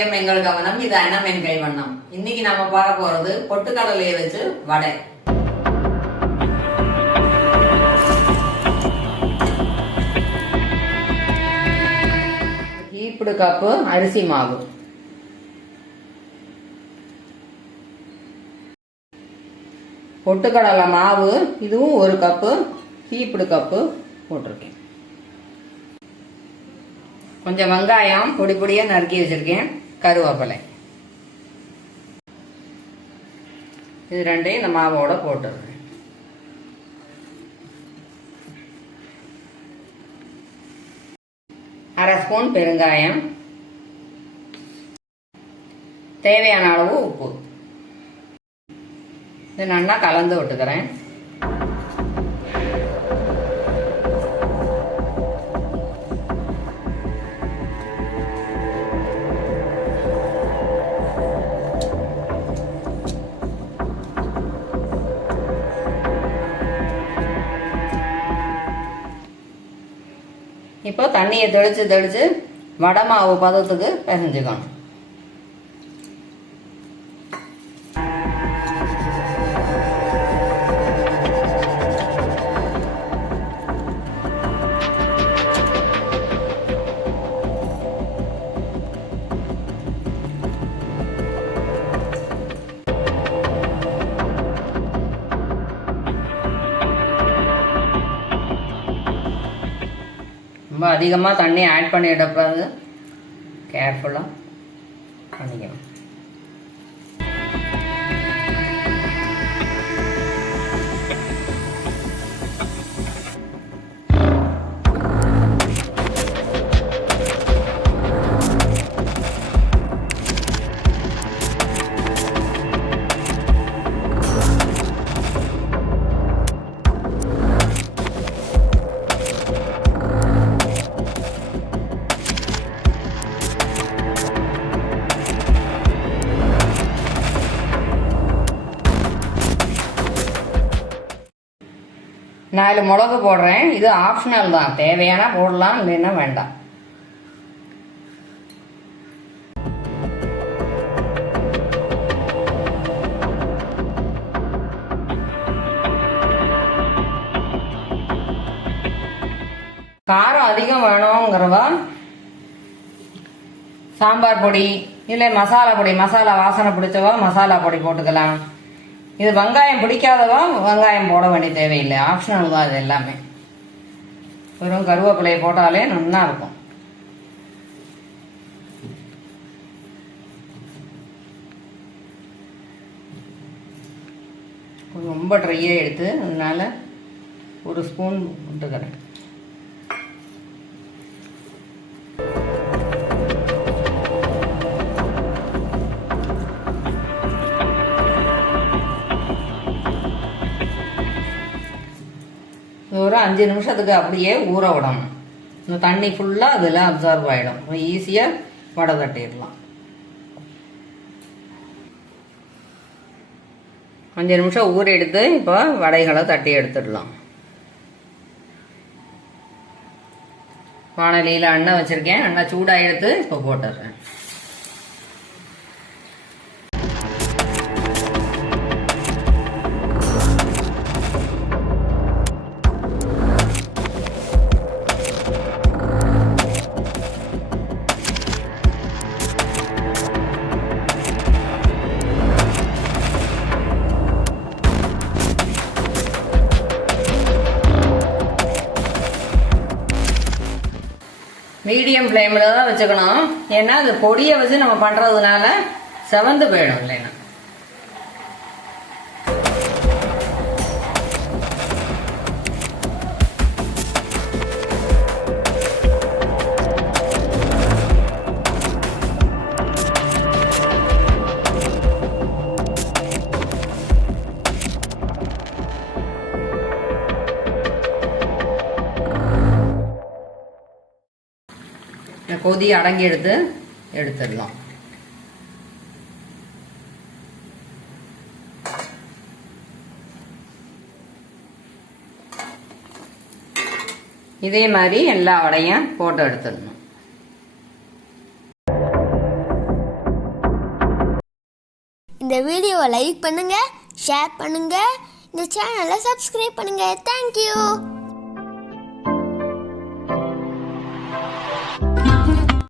ஆரோக்கியம் எங்கள் கவனம். இது அன்னம் என் கைவண்ணம். இன்னைக்கு நம்ம பார்க்க போறது பொட்டுக்கடலையை வச்சு வடை. இப்படி கப்பு அரிசி மாவு, பொட்டுக்கடலை மாவு இதுவும் ஒரு கப்பு, இப்படி கப்பு போட்டிருக்கேன். கொஞ்சம் வெங்காயம் பொடி பொடியா நறுக்கி வச்சிருக்கேன், கருவேப்பிலை, இது ரெண்டையும் இந்த மாவோட போட்டுருக்கேன். அரை ஸ்பூன் பெருங்காயம், தேவையான அளவு உப்பு, இது நல்லா கலந்து விட்டுக்கிறேன். இப்போ தண்ணியை தெளிச்சு தெளிச்சு வடை மாவு பதத்துக்கு பிசைஞ்சுக்கணும். ரொம்ப அதிகமாக தண்ணி ஆட் பண்ணிடக்கூடாது, கேர்ஃபுல்லாக பண்ணிக்கணும். நாலு மிளகு போடுறேன், இது ஆப்ஷனல் தான், தேவையான போடலாம், இல்லைன்னா வேண்டாம். காரம் அதிகம் வேணுங்கிறவா சாம்பார் பொடி இல்லை மசாலா பொடி, மசாலா வாசனை பிடிச்சவா மசாலா பொடி போட்டுக்கலாம். இது வெங்காயம் பிடிக்காதவா வெங்காயம் போட வேண்டிய தேவையில்லை, ஆப்ஷனல் தான். இது எல்லாமே வெறும் கருவேப்பிலையை போட்டாலே நல்லா இருக்கும். ரொம்ப ட்ரையாக எடுத்து அதனால ஒரு ஸ்பூன் விட்டுக்கிறேன். ஒரு 5 நிமிஷத்துக்கு அப்படியே ஊற விடணும். இந்த தண்ணி ஃபுல்லாக அதில் அப்சார்வ் ஆகிடும், ஈஸியாக வடை தட்டிடலாம். 5 நிமிஷம் ஊற எடுத்து இப்போ வடைகளை தட்டி எடுத்துடலாம். வானலியில் எண்ணெய் வச்சுருக்கேன், எண்ணெய் சூடாக எடுத்து இப்போ போட்டுடுறேன். மீடியம் ஃப்ளேமில் தான் வச்சுக்கணும், ஏன்னா அது பொடியை வச்சு நம்ம பண்ணுறதுனால செவந்து போயிடும் இல்லைன்னா. கொதி அடங்கி எடுத்துடலாம். இதே மாதிரி எல்லா வடையும் போட்டு எடுத்துடணும். இந்த வீடியோவை லைக் பண்ணுங்கள், ஷேர் பண்ணுங்கள், இந்த சேனலை சப்ஸ்கிரைப் பண்ணுங்கள். தேங்க்யூ.